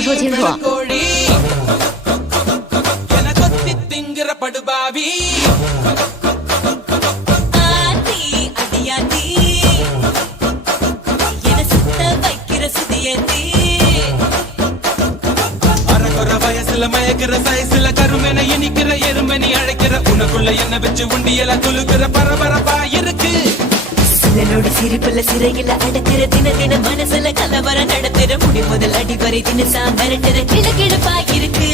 要说清楚。மயக்கிற சைஸ்ல கருமென இனிக்கிற எருமணி அழைக்கிற உனக்குள்ள என்ன வச்சு உண்டியல துளுக்கிற பரபரப்பா இருக்கு. சிலனோட சிரிப்புல சிறையில அடக்கிற தின தின மனசுல கலவரம் நடத்துற முடி முதல் அடிவரை தினசா மிரட்டுற கிழக்கிழப்பா இருக்கு.